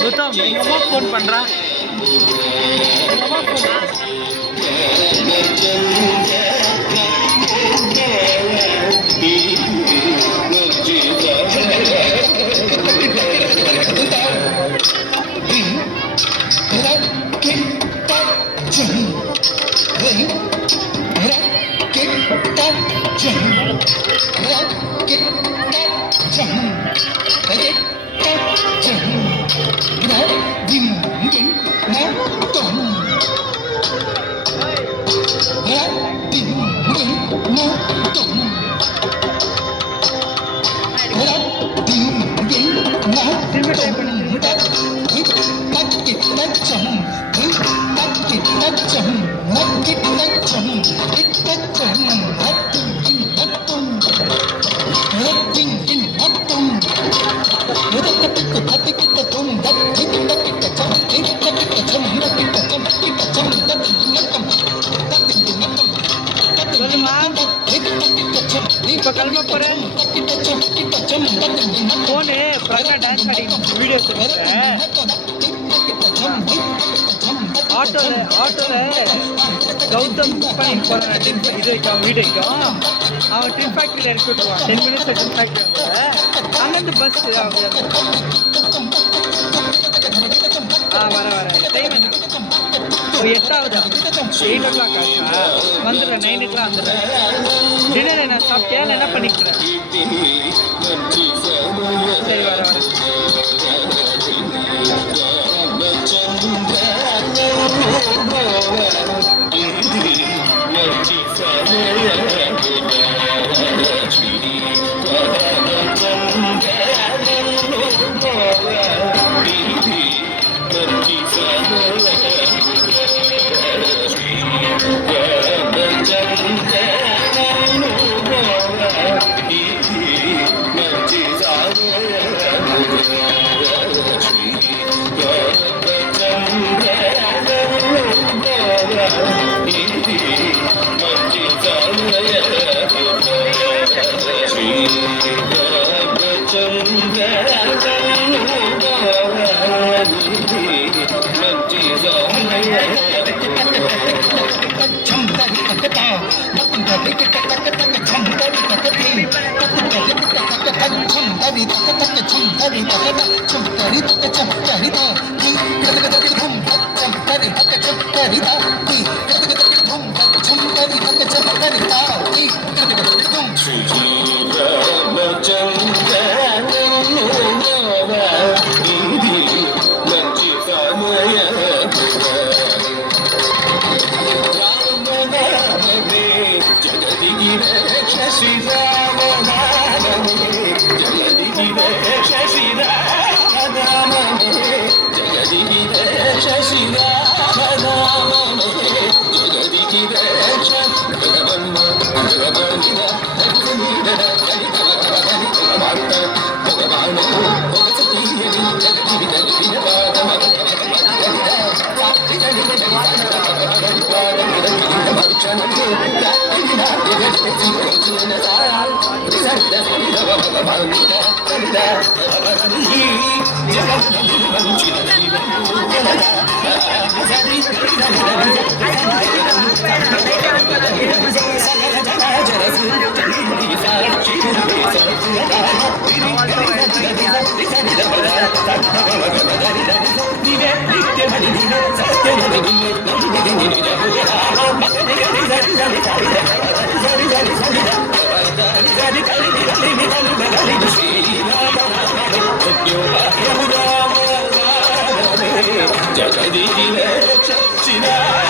கௌதம் எங்க அம்மா ஃபோன் பண்றா. எங்க அம்மா ஃபோனா இப்ப கிளம்ப போறேன். போனு பிரகா டான்ஸ் ஆடி வீடியோ ஆட்டோல கௌதம் புக் பண்ணிட்டு போறான். இது வைக்கும் வீடு வைக்கும். அவன் ட்ரிப் ஃபேக்டரியில் இறக்கி விட்டுருவான். 10 minutes ட்ரிப் ஃபேக்டரி வந்து அங்கேருந்து பஸ் வர டைம் என்ன 8 ஆகுதா? 8 o'clock ஆச்சா? வந்துடுறேன். 9 o'clock வந்துடுறேன். டின்னர் என்ன சாப்பிட்டியா? என்ன பண்ணிக்கிறேன்? சரி வர जगदीश